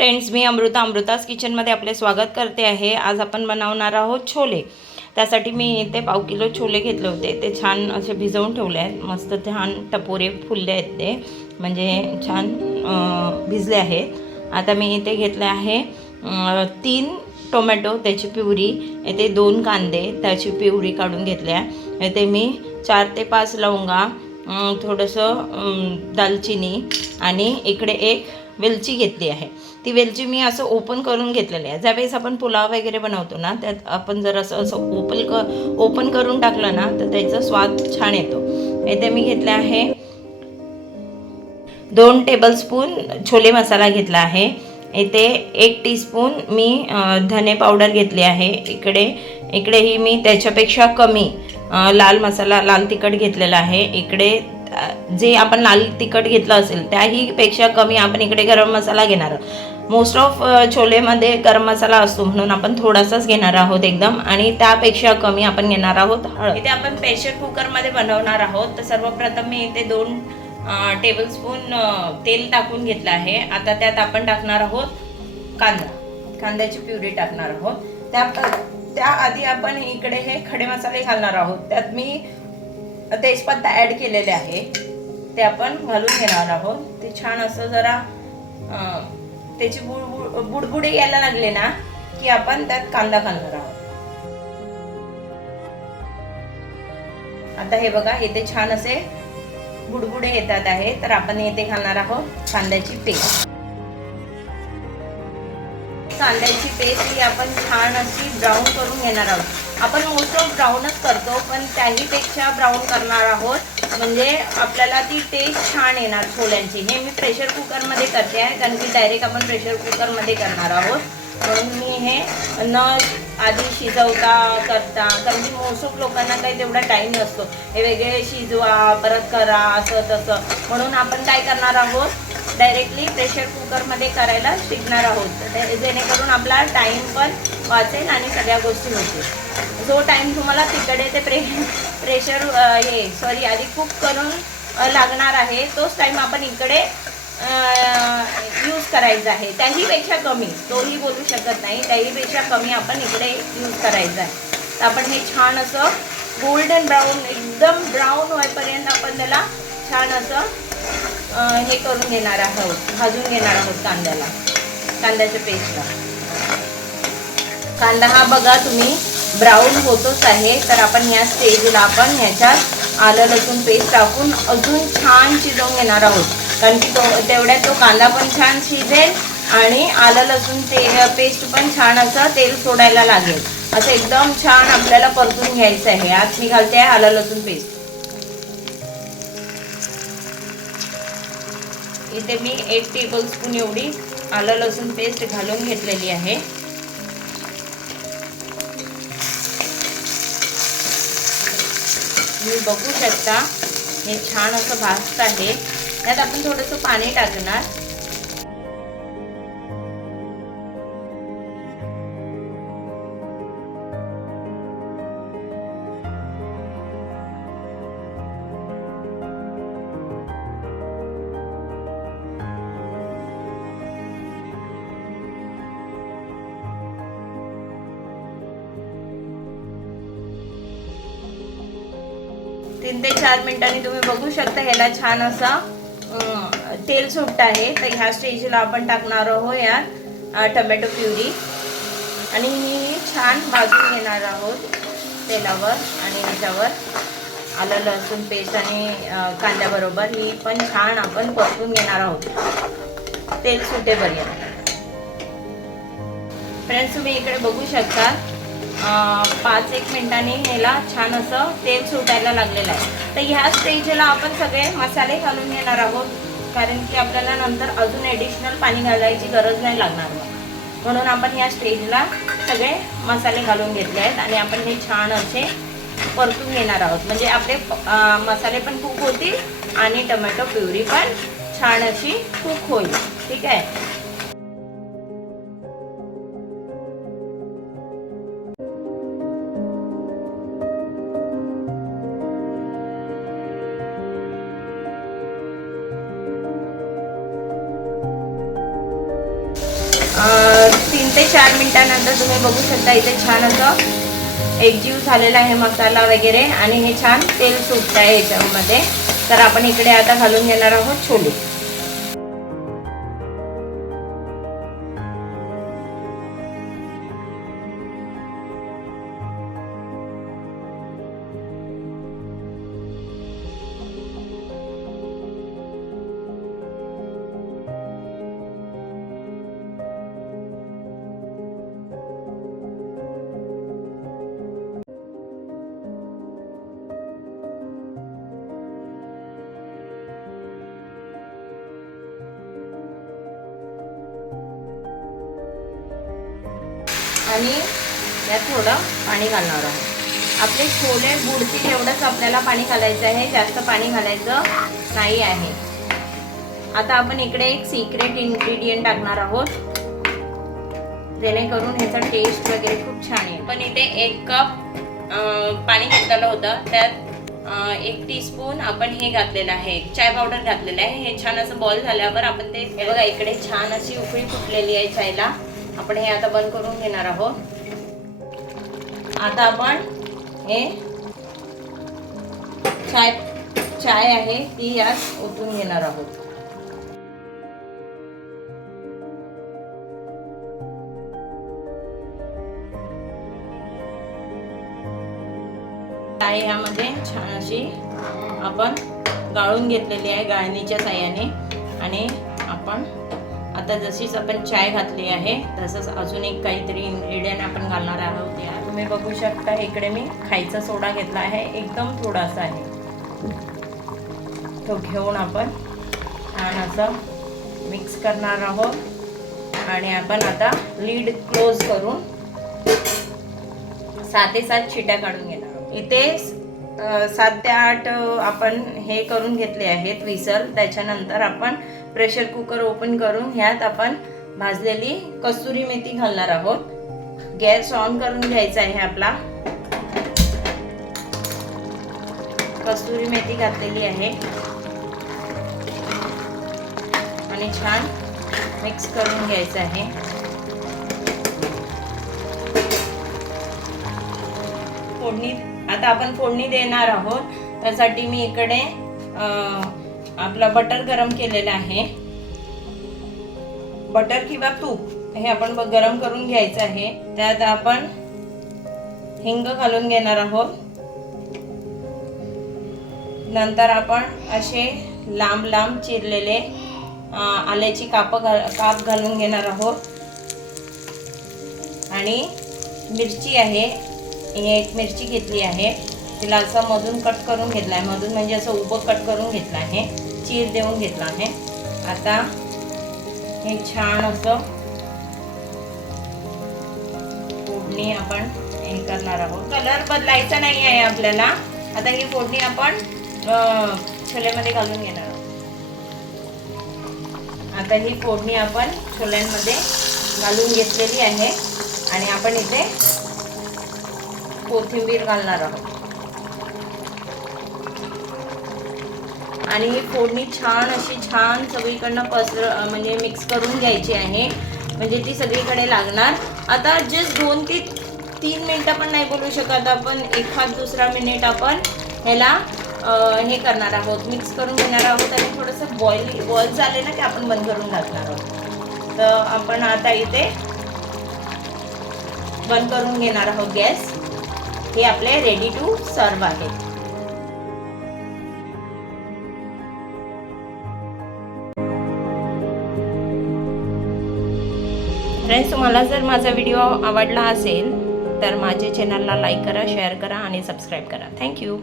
Friends, मी अमृताज किचनमध्ये आपले स्वागत करते आहे। आज आपण बनवणार आहोत छोले। त्यासाठी मी इथे पाव किलो छोले घेतले होते। ते छान असे भिजवून ठेवले आहेत। मस्त छान टपोरे फुलले आहेत, ते म्हणजे छान भिजले आहेत। आता मी इथे घेतले आहे 3 टोमॅटो, त्याची प्युरी। इथे 2 कांदे, त्याची प्युरी काढून घेतल्या। इथे मी 4 ते 5 लवंगा, थोडंसं दालचिनी आणि इकडे एक वेलची घेतली आहे। ती वेलची मी असं ओपन करून घेतलेली आहे। ज्यावेळेस आपण पुलाव वगैरे बनवतो ना, त्यात आपण जर असं ओपन करून टाकलं ना, तर त्याचा स्वाद छान येतो। इथे मी घेतला आहे 2 टेबलस्पून छोले मसाला घेतला आहे। इथे 1 टीस्पून मी धने पावडर घेतली आहे। इकडेही मी त्याच्यापेक्षा कमी लाल तिखट घेतलेला आहे। इकडे जे आपण लाल तिखट घेतलं असेल त्याही पेक्षा कमी आपण इकडे गरम मसाला घेणार आहोत। मोस्ट ऑफ छोलेमध्ये गरम मसाला असतो, म्हणून आपण थोडासाच घेणार आहोत एकदम, आणि त्यापेक्षा कमी आपण घेणार आहोत हळद। इथे आपण प्रेशर कुकरमध्ये बनवणार आहोत। तर सर्वप्रथम मी इथे 2 टेबलस्पून तेल टाकून घेतलं आहे। आता त्यात आपण टाकणार आहोत कांद्याची प्युरी टाकणार आहोत। त्याआधी आपण इकडे हे खडे मसाले घालणार आहोत। त्यात मी तेजपत्ता ॲड केलेले आहे, ते आपण घालून घेणार आहोत। ते छान असं जरा त्याची बुडबुडे यायला लागले ना, की आपण त्यात कांदा घालणार आहोत। आता हे बघा, इथे छान असे बुडबुडे येतात आहे, तर आपण इथे घालणार आहोत कांद्याची पेस्ट। कांद्याची पेस्ट ही आपण छान अशी ब्राऊन करून घेणार आहोत। आपण मोस्ट ऑफ ब्राऊनच करतो, पण त्याहीपेक्षा ब्राऊन करणार आहोत, म्हणजे आपल्याला ती टेस्ट छान येणार छोल्यांची। हे मी प्रेशर कुकरमध्ये करते आहे, कारण की डायरेक्ट आपण प्रेशर कुकरमध्ये करणार आहोत, म्हणून मी हे न आधी शिजवता करता, कारण की मोस्ट ऑफ लोकांना काही तेवढा टाईम नसतो, हे वेगळे शिजवा परत करा असं तसं, म्हणून आपण काय करणार आहोत, डायरेक्टली प्रेशर कुकरमध्ये करायला शिकणार आहोत, जेणेकरून आपला टाईम पण वाचेल आणि सगळ्या गोष्टी होतील। जो टाईम तुम्हाला तिकडे ते आधी कुक करून लागणार आहे, तोच टाईम आपण इकडे यूज करायचा आहे। त्याहीपेक्षा कमी, तोही बोलू शकत नाही, त्याहीपेक्षा कमी आपण इकडे यूज करायचं आहे। तर आपण हे छान असं गोल्डन ब्राऊन, एकदम ब्राऊन होईपर्यंत आपण त्याला छान असं हे करून घेणार आहोत, भाजून घेणार आहोत कांद्याच्या पेस्टला। कांदा हा बघा तुम्ही ब्राऊन होतोच आहे, तर आपण या स्टेजला आपण ह्याच्यात आलं लसूण पेस्ट टाकून अजून छान शिजवून घेणार आहोत, कारण की तेवढ्यात तो कांदा पण छान शिजेल आणि आलं लसूण पेस्ट पण छान असं तेल सोडायला लागेल। असं एकदम छान आपल्याला परतून घ्यायचं आहे। आज मी घालते आहे आलं लसूण पेस्ट। इथे मी 1 टेबलस्पून एवढी आलं लसूण पेस्ट घालून घेतलेली आहे। तुम्ही बघू शकता हे छान असं भाजत आहे। त्यात आपण थोडंसं पाणी टाकणार। तीन ते 4 मिनिटांनी तुम्ही बघू शकता ह्याला छान असा तेल सुटत आहे। तर ह्या स्टेजला आपण टाकणार आहोत यात टोमॅटो प्युरी, आणि ही छान भाजून घेणार आहोत तेलावर, आणि ह्याच्यावर आलं लसूण पेस्ट आणि कांद्याबरोबर ही पण छान आपण परतून घेणार आहोत तेल सुटेपर्यंत। फ्रेंड्स, तुम्ही इकडे बघू शकता 5-1 मिनिटांनी ह्याला छान असं तेल सुटायला लागलेलं आहे। तर ह्या स्टेजला आपण सगळे मसाले घालून घेणार आहोत, कारण की आपल्याला नंतर अजून ॲडिशनल पाणी घालायची गरज नाही लागणार, म्हणून आपण ह्या स्टेजला सगळे मसाले घालून घेतले आहेत, आणि आपण हे छान असे परतून घेणार आहोत, म्हणजे आपले मसाले पण कुक होतील आणि टोमॅटो प्युरी पण छान अशी कुक होईल। ठीक आहे। ते 4 मिनिटांनंतर तुम्ही बघू शकता इथे छान असं एकजीव झालेला आहे मसाला वगैरे आणि हे छान तेल सुटत आहे याच्यामध्ये. तर आपण इकडे आता घालून घेणार आहोत छोले. आणि यात थोडं पाणी घालणार आहोत. आपले छोले बुडतील एवढंच आपल्याला पाणी घालायचं आहे, जास्त पाणी घालायचं नाही आहे. आता आपण इकडे एक सिक्रेट इन्ग्रेडियंट टाकणार आहोत, जेणेकरून ह्याचा टेस्ट वगैरे खूप छान येईल. पण इथे 1 कप पाणी घेतलेलं होतं, त्यात 1 टीस्पून आपण हे घातलेलं आहे, चाय पावडर घातलेलं आहे. हे छान असं बॉईल झाल्यावर आपण ते बघा इकडे छान अशी उकळी फुटलेली आहे चायला. आपण हे आता बंद करून घेणार आहोत. आता आपण हे चाय आहे ती यात ओतून घेणार आहोत. चाय यामध्ये छान अशी आपण गाळून घेतलेली आहे गाळणीच्या साह्याने. आणि आपण आता जशीच आपण चाय घातली आहे तसंच अजून एक काहीतरी इन्ग्रेडियंट आपण घालणार आहोत. या तुम्ही बघू शकता इकडे मी खायचा सोडा घेतला आहे, एकदम थोडासा आहे. तो घेऊन आपण छान असं मिक्स करणार आहोत. आणि आपण आता लीड क्लोज करून 7 ते 7 शिट्या काढून घेणार आहोत. इथे 7 ते 8 आपण हे करून घेतले आहेत विसल. त्याच्यानंतर आपण प्रेशर कुकर ओपन करून ह्यात आपण भाजलेली कसुरी मेथी घालणार आहोत. गॅस ऑन करून घ्यायचा आहे आपला. कसुरी मेथी घातलेली आहे आणि छान मिक्स करून घ्यायचं आहे. फोडणी आता आपण फोडणी देणार आहोत. त्यासाठी मी इकडे आपला बटर गरम केलेला आहे. बटर किंवा तूप हे आपण गरम करून घ्यायचं आहे. त्यात आपण हिंग घालून घेणार आहोत. नंतर आपण असे लांब लांब चिरलेले आल्याची काप घालून घेणार आहोत. आणि मिरची आहे, एक मिरची घेतली आहे, तिला असं मधून कट करून घेतला आहे. मधून म्हणजे असं उभं कट करून घेतलं आहे, चीर देऊन घेतला आहे. आता हे छान असं फोडणी आपण हे करणार आहोत. कलर बदलायचा नाही आहे आपल्याला. आता ही फोडणी आपण छोल्यामध्ये घालून घेणार आहोत. आता ही फोडणी आपण छोल्यांमध्ये घालून घेतलेली आहे आणि आपण इथे कोथिंबीर घालणार आहोत. आणि ही फोडणी छान अशी छान सगळीकडनं म्हणजे मिक्स करून घ्यायची आहे, म्हणजे ती सगळीकडे लागणार. आता जस्ट 2 ते 3 मिनिटं पण नाही बोलू शकत आपण, 1-2 मिनिट आपण ह्याला हे करणार आहोत, मिक्स करून घेणार आहोत. आणि थोडंसं बॉईल झाले ना की आपण बंद करून घालणार आहोत. तर आपण आता इथे बंद करून घेणार आहोत गॅस. हे आपले रेडी टू सर्व आहे. फ्रेंड्स, तुम्हाला जर माझा व्हिडिओ आवडला असेल तर माझ्या चॅनलला लाईक करा, शेअर करा आणि सबस्क्राईब करा. थँक्यू.